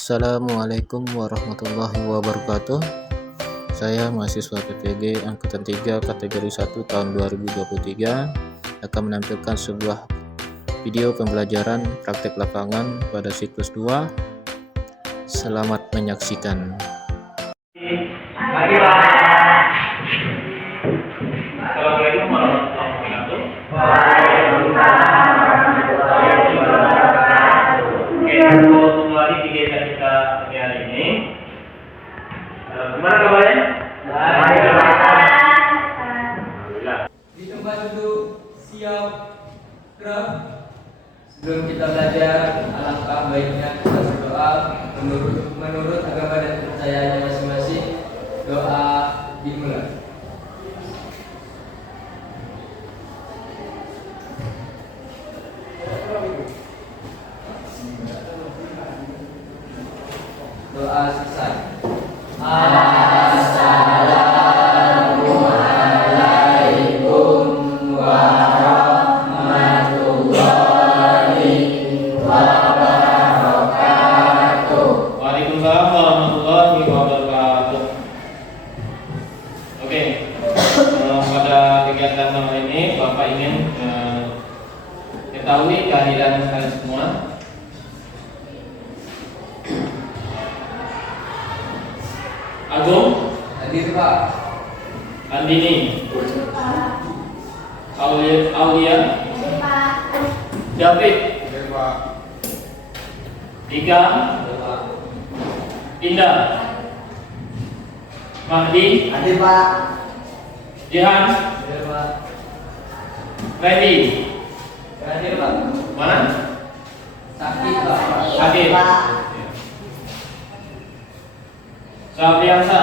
Assalamualaikum warahmatullahi wabarakatuh. Saya mahasiswa PPG Angkatan 3 kategori 1 tahun 2023 akan menampilkan sebuah video pembelajaran praktek lapangan pada siklus 2. Selamat menyaksikan. Assalamualaikum warahmatullahi wabarakatuh. Oke, untuk kembali di desa kita hari ini. Gimana kabarnya? Baik. Alhamdulillah. Di tempat duduk siap gerak. Sebelum kita belajar, alangkah baiknya kita berdoa menurut agama dan kepercayaannya masing-masing. Doa dimulai. Doa selesai. Assalamualaikum warahmatullahi wabarakatuh. Waalaikumsalam warahmatullahi wabarakatuh. Oke, pada kegiatan malam ini Bapak ingin ketahui kehadiran kalian semua. Agung, Hadir Pak. Andini, Aulia, David, Dika, Indah, Mahdi, Hadir Pak. Jihan, Hadir Pak. Randy, Hadir Pak. mana? Sakit Pak. Hadir. Sabriansa,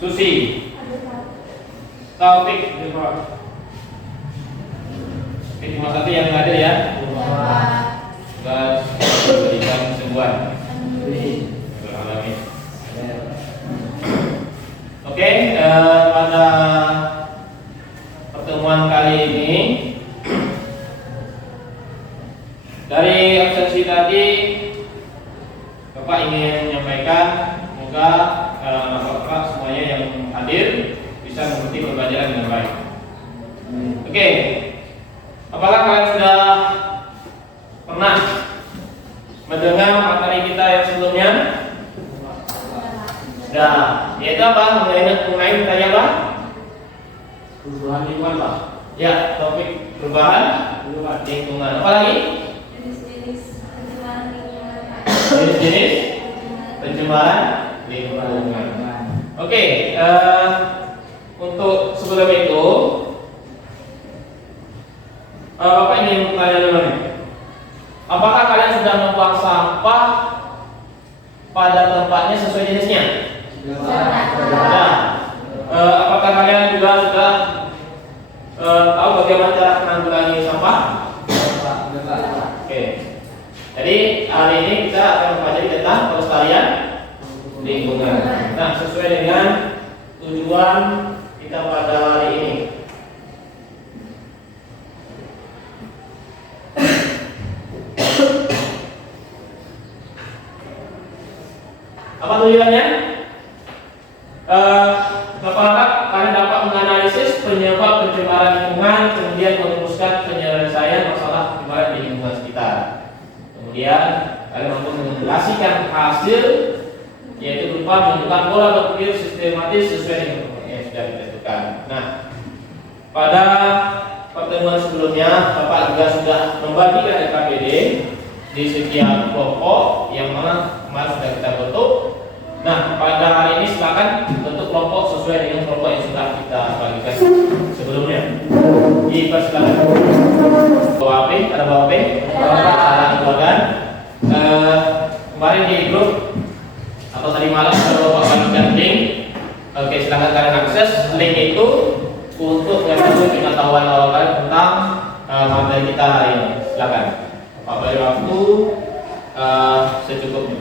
Susi, Taufik, cuma satu yang ada ya. Semoga diberikan kesembuhan. Amin. Oke, pada pertemuan kali ini dari absensi tadi Bapak ingin menyampaikan semoga anak Bapak semuanya yang hadir bisa mengerti pembelajaran dengan baik. Oke, apakah kalian sudah pernah mendengar materi kita yang sebelumnya? Sudah, yaitu apa? Mengenai tanya apa? Perubahan lingkungan Pak. Ya, topik perubahan lingkungan. Apa lagi? Jenis-jenis pencemaran lingkungan. Oke, untuk sebelum itu, Bapak ingin bertanya dulu nih. Apakah kalian sudah membuang sampah pada tempatnya sesuai jenisnya? Sudah. Apakah kalian juga sudah tahu bagaimana cara menanggulangi sampah? Oke. Jadi hari ini kita akan mempelajari tentang pelestarian lingkungan. Nah, sesuai dengan tujuan kita pada hari ini. Apa tujuannya? Bapak harap kalian dapat menganalisis penyebab pencemaran lingkungan, kemudian merumuskan penyelesaian masalah pencemaran di lingkungan sekitar. Kemudian kalian mampu menjelaskan hasil, yaitu berupa menentukan pola berpikir sistematis sesuai dengan yang sudah ditentukan. Nah, pada pertemuan sebelumnya Bapak juga sudah membagikan LKPD di sekian kelompok yang mana kemarin sudah kita bentuk. Nah, pada hari ini silakan bentuk kelompok sesuai dengan kelompok yang sudah kita bagikan sebelumnya. Dipersilakan. Bapak P, ada Bapak P? Bapak kemarin di grup atau tadi malam kalau Bapak bagikan link. Oke, silakan kalian akses link itu untuk mengetahui pengetahuan awal kalian tentang materi kita hari ini. Silakan. Bapak beri waktu secukupnya.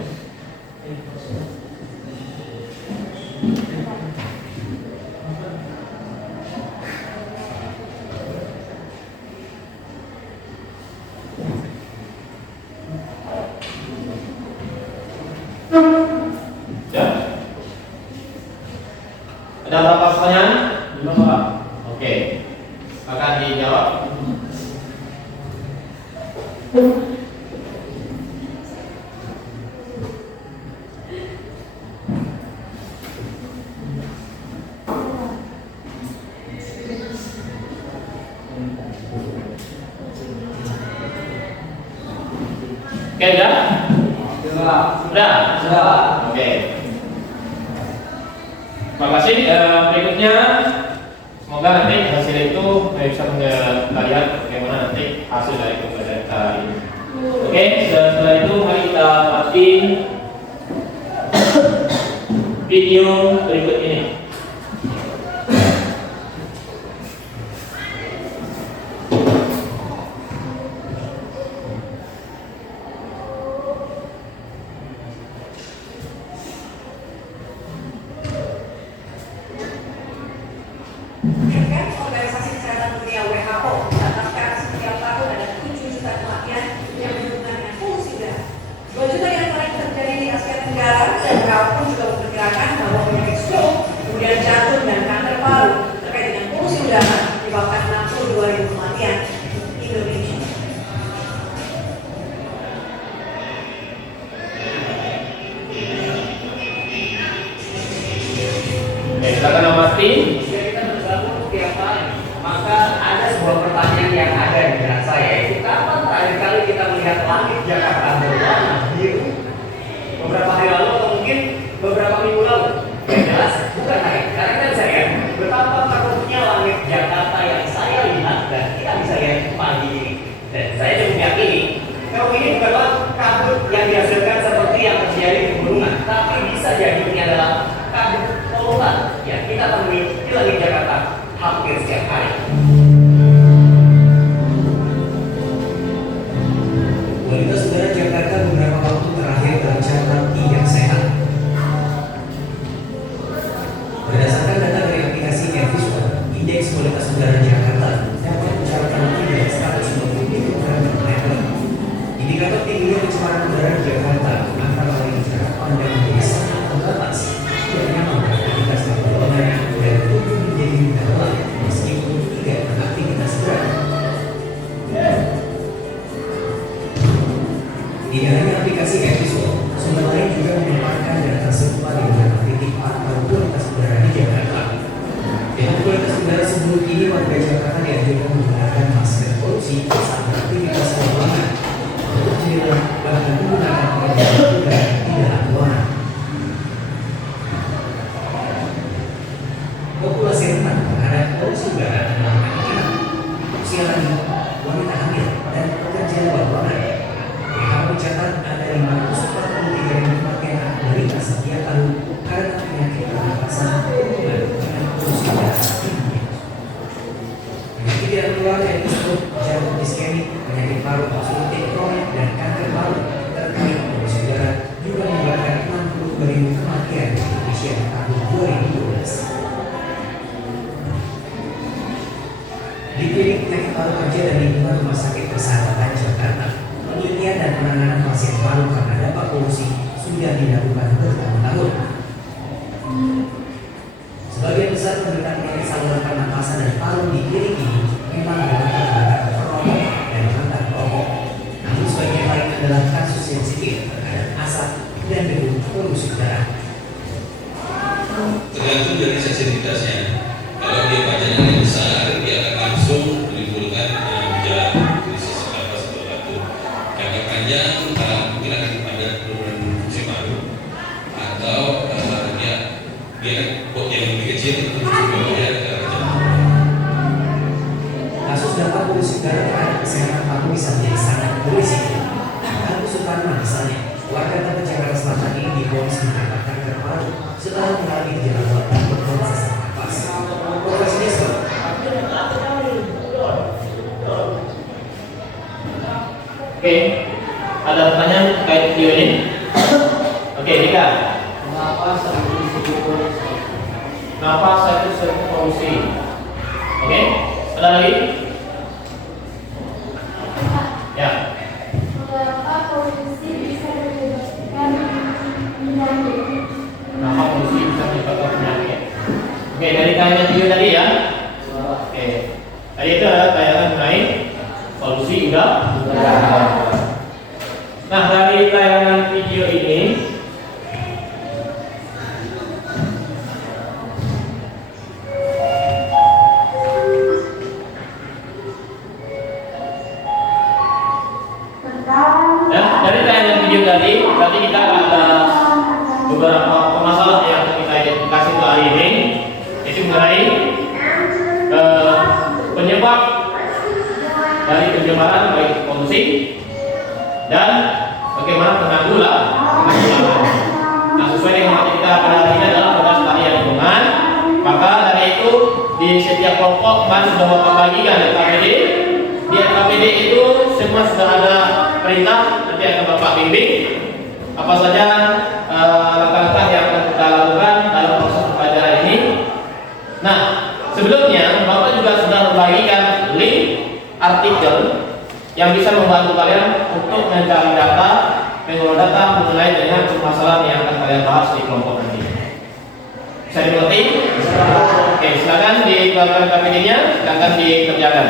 Ada berapa pertanyaan? 5 Pak. Oke. Akan dijawab. Oke, udah? Udah? Oke. Terima kasih. Berikutnya, semoga nanti hasil itu bisa melihat bagaimana nanti hasil dari pembelajaran kita ini. Oke, setelah itu mari kita matiin video berikut ini. Organisasi Kesehatan Dunia WHO mencatatkan setiap tahun ada 7 juta kematian yang berhubungan dengan polusi udara. 2 juta yang paling terjadi di Asia Tenggara, dan WHO pun juga memperkirakan bahwa penyakit stroke, kemudian jantung dan kanker paru terkait dengan polusi udara menyebabkan 62.000 kematian di Indonesia. Silakan amati. Maka ada sebuah pertanyaan yang ada di benak saya, yaitu kapan terakhir kali kita melihat langit Jakarta berwarna biru? Beberapa hari lalu atau mungkin beberapa minggu lalu? Yang jelas bukan hari. Karena kita bisa lihat betapa teruknya langit Jakarta yang saya lihat dan kita bisa lihat pagi ini. Dan saya cukup yakini kalau ini bukanlah kabut yang dihasilkan seperti yang terjadi di pegunungan, tapi bisa jadi ini adalah kabut polutan yang kita temui di langit Jakarta hampir setiap hari. Kualitas udara Jakarta beberapa waktu terakhir tercatat tidak sehat. Berdasarkan data dari aplikasi Visual, indeks kualitas udara Jakarta dapat mencapai lebih dari 150 mikrogram per meter. Indikator tingginya pencemaran udara di Jakarta antara lain jarak pandang menjadi sangat terbatas, tidak nyaman beraktivitas di ruangan, dan tubuh menjadi mudah lelah meskipun tidak beraktivitas berat. Tidak hanya aplikasi Visual, sumber lain juga memaparkan data serupa di beberapa titik pantau kualitas udara di Jakarta. Dengan kualitas udara seburuk ini, warga Jakarta dianjurkan menggunakan masker polusi saat beraktivitas di ruangan, menutup jendela, bahkan menggunakan pengendali udara di dalam ruangan. Populasi rentan terhadap polusi udara adalah anak-anak, usia lanjut, wanita hamil, dan pekerja luar ruangan. WHO mencatat ada 543.000 kematian anak balita setiap tahun karena penyakit pernapasan berhubungan dengan polusi udara di dunia. Penyakit tidak menular yaitu stroke, jantung iskemik, penyakit paru obstruktif kronik, dan kanker paru terkait polusi udara juga menyebabkan 62.000 kematian di Indonesia di tahun 2012. Di klinik penyakit paru kerja dan lingkungan Rumah Sakit Persahabatan Jakarta, penelitian dan penanganan pasien paru karena dampak polusi sudah dilakukan bertahun-tahun. Sebagian besar penderita penyakit saluran pernapasan dan paru di klinik ini memang adalah penderita perokok dan mantan perokok. Namun sebagian lain adalah kasus sensitif terhadap asap dan debu polusi udara. Tergantung dari sensitivitasnya. Kalau dia pajanannya besar, dia akan langsung menimbulkan gejala krisis nafas atau batuk. Jangka panjang mungkin akan ada penurunan fungsi paru, atau dia yang lebih kecil itu juga ada Kasus dampak polusi udara terhadap kesehatan paru bisa menjadi sangat berisiko. Agus Suparman misalnya, warga Tebet Jakarta Selatan ini divonis menderita kanker paru setelah mengalami gejala batuk berkurang sesak nafas. Profesinya seperti Oke, ada pertanyaan terkait video ini? Oke, Dika. Kenapa satu disebut polusi? Oke, ada lagi? Ya. Mengapa polusi bisa menyebabkan penyakit? Kenapa polusi bisa menyebabkan penyakit? Oke, dari tayangan video tadi ya. Oke, tadi itu adalah tayangan mengenai solusi udara. Nah, dari tayangan video ini tadi berarti kita ada beberapa permasalahan yang kita identifikasi untuk hari ini, itu mengenai penyebab dari pencemaran baik polusi dan bagaimana penanggulangan. Nah, sesuai dengan materi kita pada hari ini adalah pelestarian lingkungan. Maka dari itu di setiap kelompok kan sudah Bapak bagikan KPD. Di KPD itu semua sudah ada perintah, nanti akan Bapak bimbing apa saja langkah-langkah yang akan kita lakukan dalam proses pembelajaran ini. Nah, sebelumnya Bapak juga sudah membagikan link artikel yang bisa membantu kalian untuk mencari data, mengolah data mengenai dengan permasalahan yang akan kalian bahas di kelompok nanti. Bisa dimengerti? Oke, silakan dikeluarkan KPD-nya, silakan dikerjakan.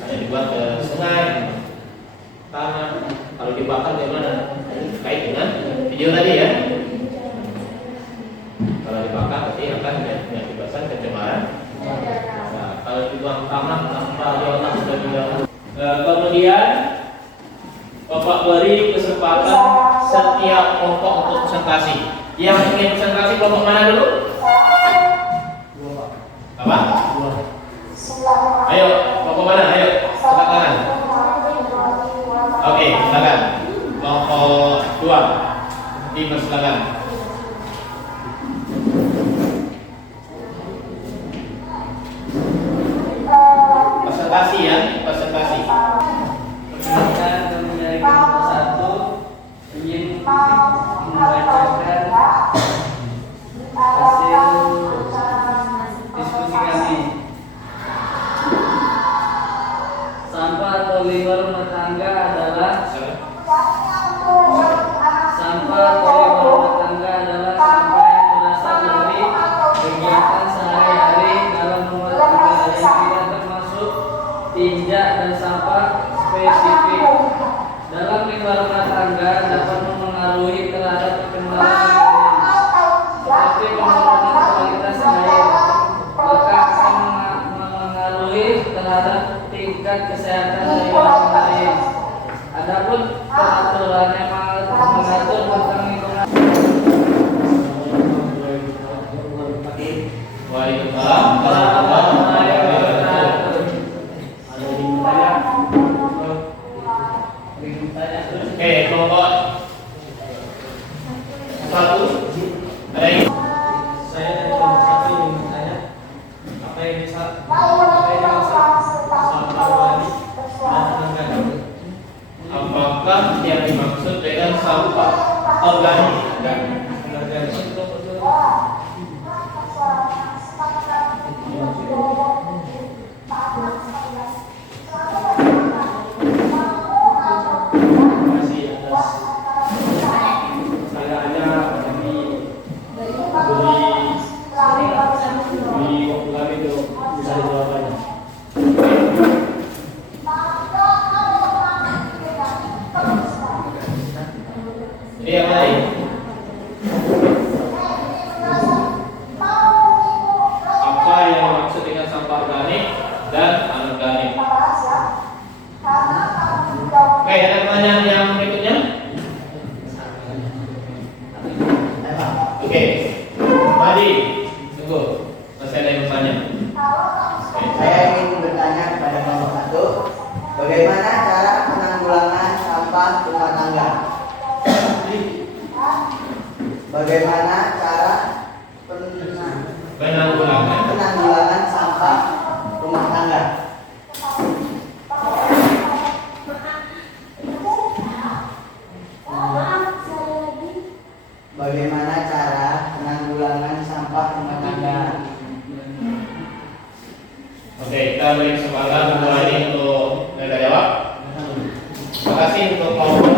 Saya dibuat ke sungai, tanah. Kalau dibakar bagaimana? Kait dengan video tadi ya. Kalau dibakar berarti akan mengakibatkan pencemaran. Nah, kalau dibuang tanah tanpa diolah terlebih dahulu. Kemudian Bapak beri kesempatan setiap kelompok untuk presentasi. Yang ingin presentasi kelompok mana dulu? Apa? Ayo, kelompok mana? Ayo, angkat tangan. Oke, silakan. Kelompok 2, dipersilakan. Presentasi ya, presentasi. Perkenalkan, kami dari kelompok 1 ingin membacakan hasil diskusi kami. Sampah atau limbah rumah tangga adalah sampah yang berasal dari kegiatan sehari-hari dalam rumah tangga yang tidak termasuk tinja dan sampah spesifik. Dalam limbah rumah tangga dapat mempengaruhi terhadap perkembangan lingkungan, seperti penurunan kualitas air, bahkan akan mengaruhi terhadap tingkat kesehatan lingkungan lain. Adapun peraturan yang mengatur tentang lingkungan. Waalaikumsalam warahmatullahi wabarakatuh. Oke, kelompok 1 ada yang Saya dari kelompok 1 ingin bertanya apa yang dimaksud sampah organik dan anorganik? apakah yang dimaksud dengan sampah organik dan Masih atas pertanyaannya kami beri waktu kami untuk bisa jawabannya. yang lain? rumah tangga. Bagaimana cara penanggulangan sampah rumah tangga? Bagaimana cara penanggulangan sampah rumah tangga? Oke, kita beri kesempatan kedua ini untuk mereka jawab. Terima kasih untuk kelompok.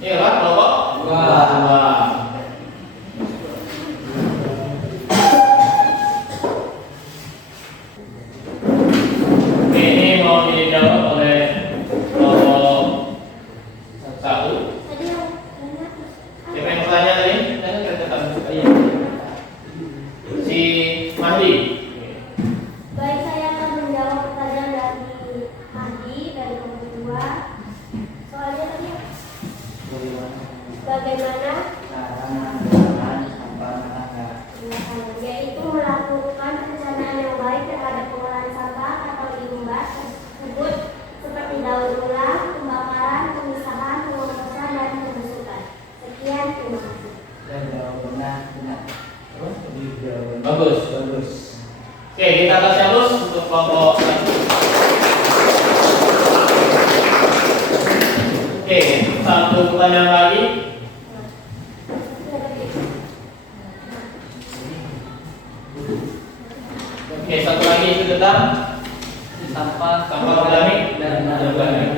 Ini apa kelompok? Dua. Oke, ini mau dijawab oleh kelompok 1. Siapa yang bertanya tadi? Si Mahdi. Baik, saya akan menjawab pertanyaan dari Andi dari kelompok 2. Soalnya tadi bagaimana Cara penanggulangan sampah rumah tangga. yaitu melakukan perencanaan yang baik terhadap pengolahan sampah atau limbah tersebut seperti daur ulang, pembakaran, pemisahan, pengomposan, dan pembusukan. Sekian, terima kasih. Dan benar. Bagus. Oke, kita kasih halus untuk kelompok 1. Oke, satu pertanyaan lagi. Oke, satu lagi itu tentang Sampah organik dan organik.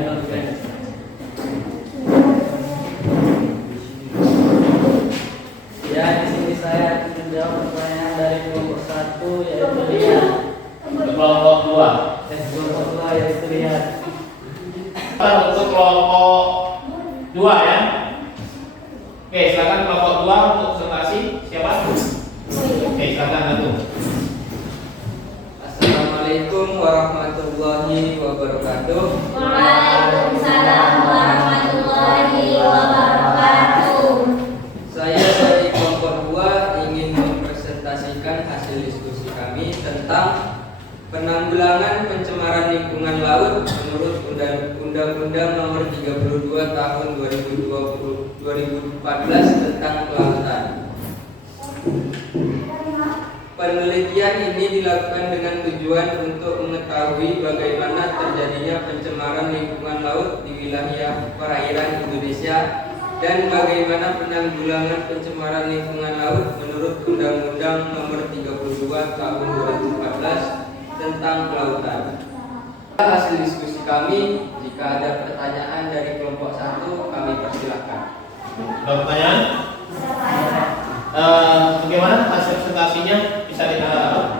Ya, di sini saya akan menjawab pertanyaan dari kelompok 1 yaitu lihat. Untuk kelompok 2. Kelompok 2 yaitu lihat. Untuk kelompok 2 ya. Oke, silakan kelompok 2 untuk presentasi. Siapa? Oke, silakan satu. Assalamualaikum warahmatullahi wabarakatuh. Waalaikumsalam warahmatullahi wabarakatuh. Saya dari kelompok 2 ingin mempresentasikan hasil diskusi kami tentang penanggulangan pencemaran lingkungan laut menurut Undang-Undang Nomor 32 Tahun 2014 tentang kelautan. Penelitian ini dilakukan dengan tujuan untuk mengetahui bagaimana terjadinya pencemaran lingkungan laut di wilayah perairan Indonesia dan bagaimana penanggulangan pencemaran lingkungan laut menurut Undang-Undang Nomor 32 Tahun 2014 tentang kelautan. Hasil diskusi kami, jika ada pertanyaan dari kelompok 1, kami persilahkan. Ada pertanyaan? Bagaimana hasil presentasinya? Bisa kita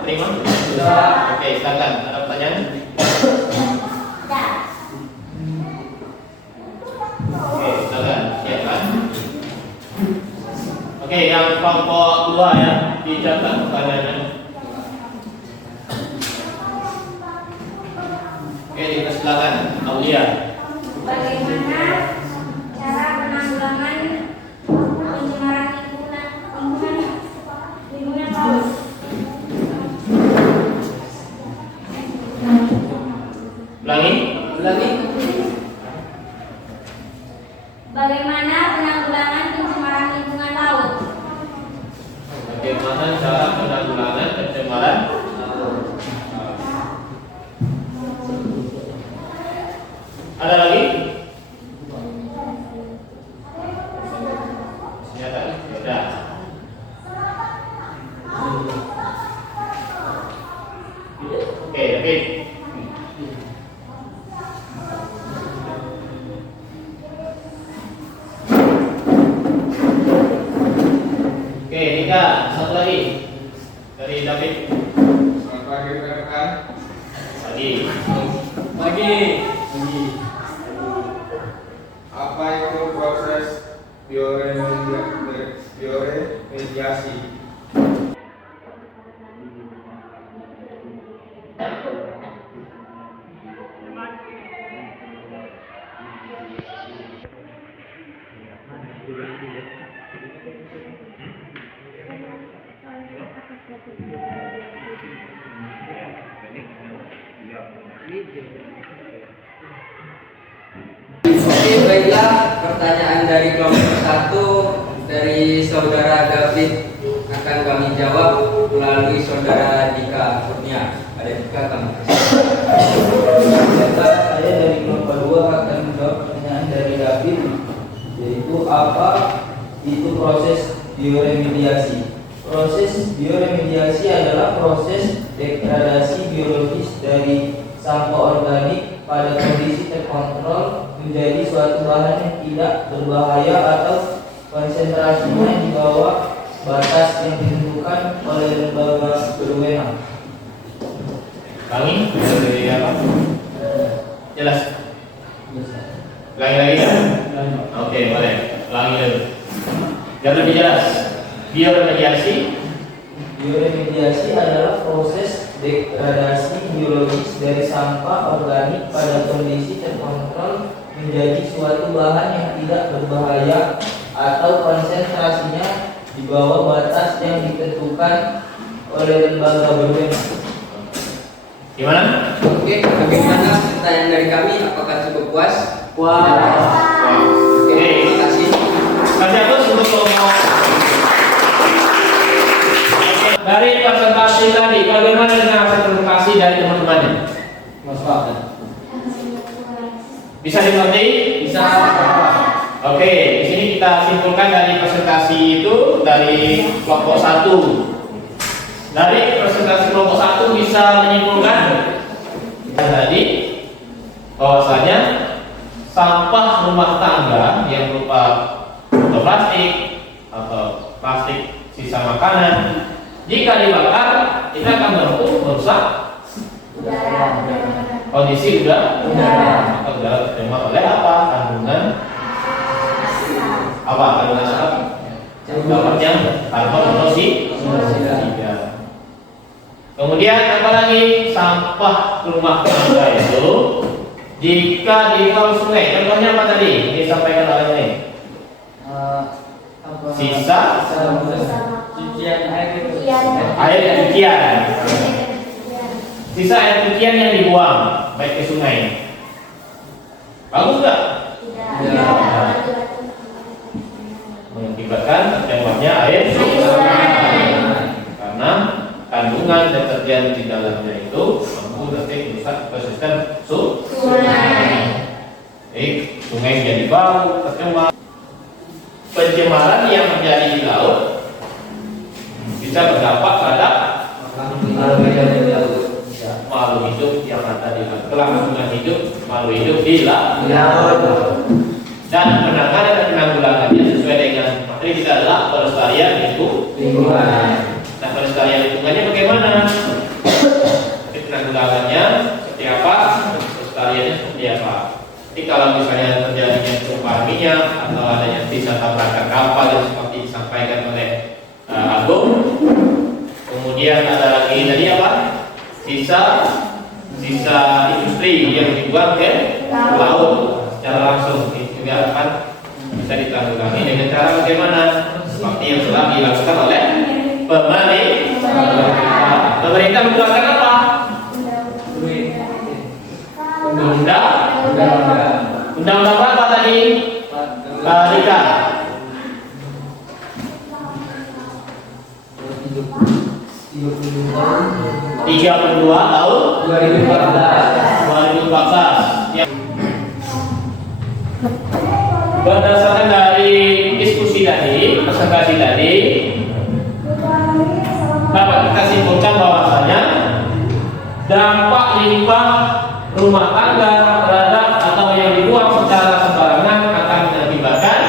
terima? Oke, silakan. Ada pertanyaan? Oke, silakan. Siapkan. Oke, yang kelompok 2 ya, dicatat pertanyaannya. Oke, silakan. Aulia. Bagaimana cara penanggulangan pencemaran lingkungan laut? Ulangi. Bagaimana penanggulangan pencemaran lingkungan laut? Bagaimana cara penanggulangan pencemaran? Ada lagi? Siapa? Sudah. Oke, David. Oke, Nika, satu lagi dari David. Selamat pagi rekan. Pagi. Apa itu proses bioremediasi? Oke, baik dari kelompok 1 dari saudara David akan kami jawab melalui saudara Dika Kurnia. Ada Dika, kami Saya dari kelompok 2 akan menjawab pertanyaan dari David, yaitu apa itu proses bioremediasi. Proses bioremediasi adalah proses degradasi biologis dari sampah organik pada kondisi terkontrol menjadi suatu bahan yang tidak berbahaya atau konsentrasinya di bawah batas yang ditentukan oleh lembaga berwenang. Kami dari apa? Jelas. Lagi ya? Oke, boleh. Ulangi dulu. Biar lebih jelas. Bioremediasi. Bioremediasi adalah proses degradasi biologis dari sampah organik pada kondisi terkontrol menjadi suatu bahan yang tidak berbahaya atau konsentrasinya di bawah batas yang ditentukan oleh lembaga berwenang. Gimana? Oke, bagaimana pertanyaan dari kami? Apakah cukup puas? Oke, Terima kasih. kasih aku untuk ngomong. Dari presentasi tadi, bagaimana dengan presentasi dari teman-temannya? Bisa dimengerti? Bisa. Oke, di sini kita simpulkan dari presentasi itu dari kelompok 1. Dari presentasi kelompok 1 bisa menyimpulkan tadi bahwasanya sampah rumah tangga yang berupa botol plastik atau plastik sisa makanan jika dibakar itu akan merusak kondisi udara atau udara tercemar oleh apa? Kandungan dampaknya karbon monoksida. Kemudian apa lagi? Sampah rumah tangga itu jika di kolong sungai, contohnya apa tadi disampaikan oleh ini? Sisa Cucian air cucian. Sisa air cucian yang dibuang baik ke sungai. Bagus nggak? Mengakibatkan tercemarnya air karena kandungan deterjen di dalamnya itu mampu nanti merusak ekosistem sungai. Sungai menjadi bau, tercemar. Pencemaran yang terjadi di laut bisa berdampak pada makhluk hidup yang ada di laut. Kelangsungan hidup makhluk hidup di laut. Dan penanganan dan penanggulangannya sesuai dengan materi kita adalah pelestarian lingkungan. Nah, pelestarian lingkungannya bagaimana? Penanggulangannya seperti apa? Pelestariannya seperti apa? Jadi kalau misalnya terjadinya tumpahan minyak atau adanya sisa tabrakan kapal yang seperti disampaikan oleh Agung, kemudian ada lagi tadi apa? Sisa industri yang dibuang ke laut secara langsung juga akan bisa ditanggulangi dengan cara bagaimana? Seperti yang telah dilakukan oleh pemerintah. Pemerintah mengeluarkan apa? Undang-undang berapa tadi? Rika. 32 tahun 2014. Ya. Berdasarkan dari diskusi tadi, presentasi tadi, dapat kita simpulkan bahwasanya dampak limbah rumah tangga terhadap atau yang dibuang secara sembarangan akan mengakibatkan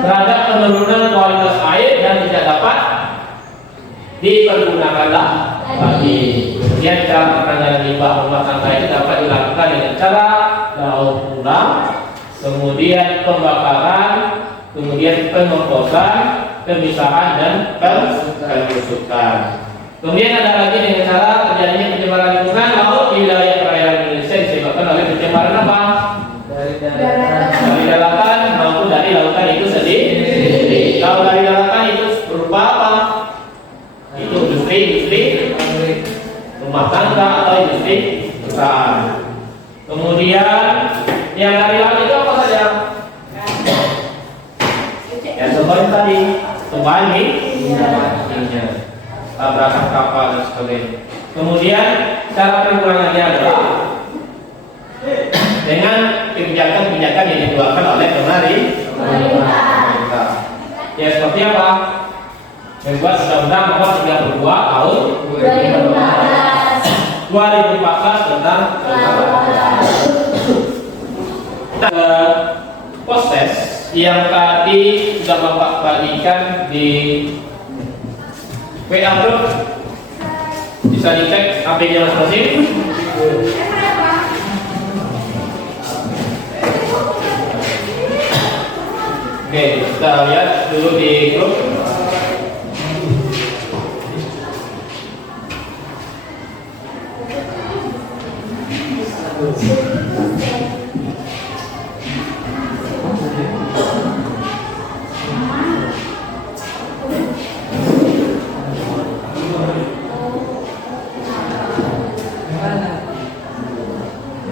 terhadap penurunan kualitas air dan tidak dapat dipergunakan lagi. Kemudian cara penanganan limbah rumah tangga itu dapat dilakukan dengan cara daur ulang, kemudian pembakaran, kemudian pengomposan, pemisahan dan pembusukan. Kemudian ada lagi dengan cara terjadinya pencemaran lingkungan laut di wilayah perairan Indonesia disebabkan oleh pencemaran apa? Dari daratan maupun dari lautan itu sendiri. Kalau dari daratan itu berupa apa? Itu industri rumah tangga atau industri besar. Kemudian yang dari laut itu apa saja? tadi tumpahan minyak, tabrakan kapal dan sebagainya. Kemudian cara pengurangannya adalah dengan kebijakan-kebijakan yang dikeluarkan oleh pemerintah. Ya seperti apa? Membuat Undang-Undang Nomor 32 Tahun 2014 tentang proses yang tadi sudah Bapak bagikan di WA Group, bisa dicek HP-nya masing-masing. Oke, kita lihat dulu di grup.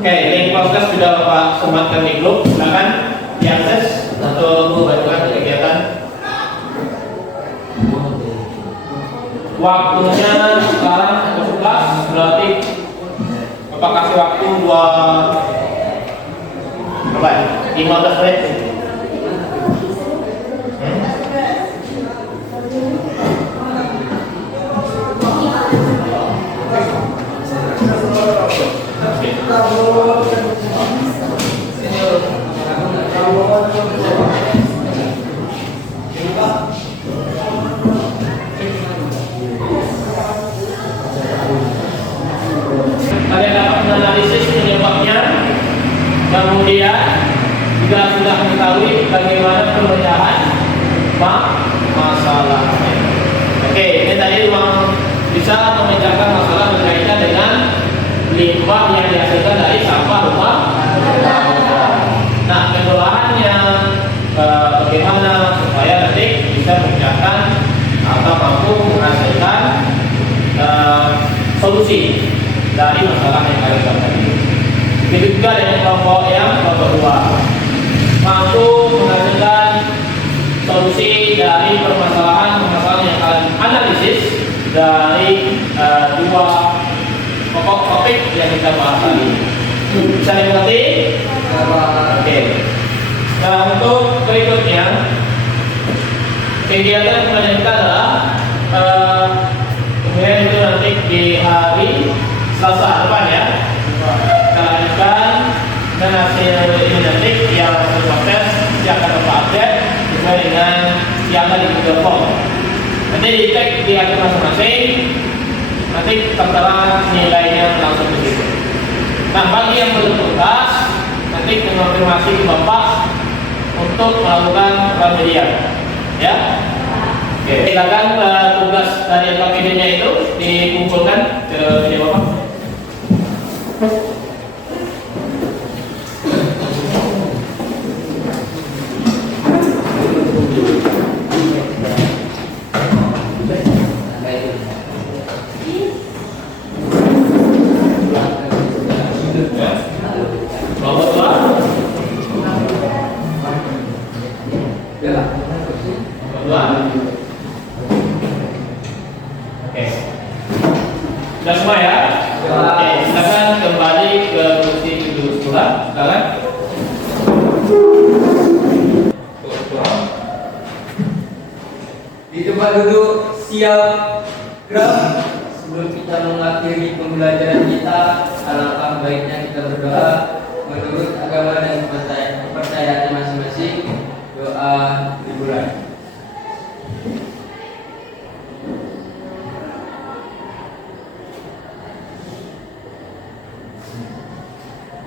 Oke, link proses sudah Bapak sematkan di grup, silakan diakses untuk membantu kegiatan. Waktunya sekarang 11, berarti Bapak kasih waktu 15 menit. Kalian dapat menganalisis penyebabnya, kemudian juga sudah mengetahui bagaimana pemecahan masalahnya. Oke, ini tadi memang bisa memecahkan masalah berkaitan dengan limbah yang dihasilkan dari sampah rumah. Nah, kedolaannya bagaimana supaya nanti bisa memecahkan atau mampu menghasilkan solusi dari masalah yang kalian hadapi. Begitu juga dengan kelompok yang kedua, mampu menghasilkan solusi dari permasalahan yang kalian analisis dari dua pokok topik yang kita bahas tadi. Bisa dimengerti? Oke. Nah, untuk berikutnya kegiatan pembelajaran kita adalah kemudian itu nanti di hari Selasa depan ya. Kita lanjutkan dan hasil ini nanti yang hasil proses yang akan Bapak update sesuai dengan yang ada di Google Form. Nanti dicek di akun masing-masing, nanti tertera nilainya langsung di situ. Nah, bagi yang belum tuntas, nanti mengonfirmasi ke Bapak untuk melakukan remedial, ya. Oke, silakan tugas dari LKPD-nya itu dikumpulkan ke meja Bapak. Sudah semua ya? Oke, silakan kembali ke kursi duduk semula. Silakan. Di tempat duduk siap gerak. Sebelum kita mengakhiri pembelajaran kita, alangkah baiknya kita berdoa menurut agama dan kepercayaannya masing-masing. Doa dimulai.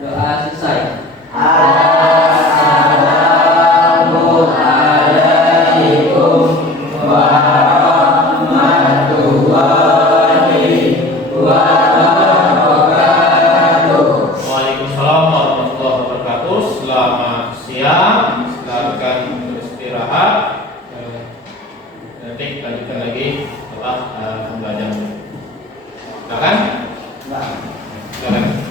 Doa selesai. Assalamualaikum warahmatullahi wabarakatuh. Waalaikumsalam warahmatullahi wabarakatuh. Selamat siang. Silakan beristirahat. Nanti lanjutkan lagi setelah pembelajaran. Silakan. Silakan.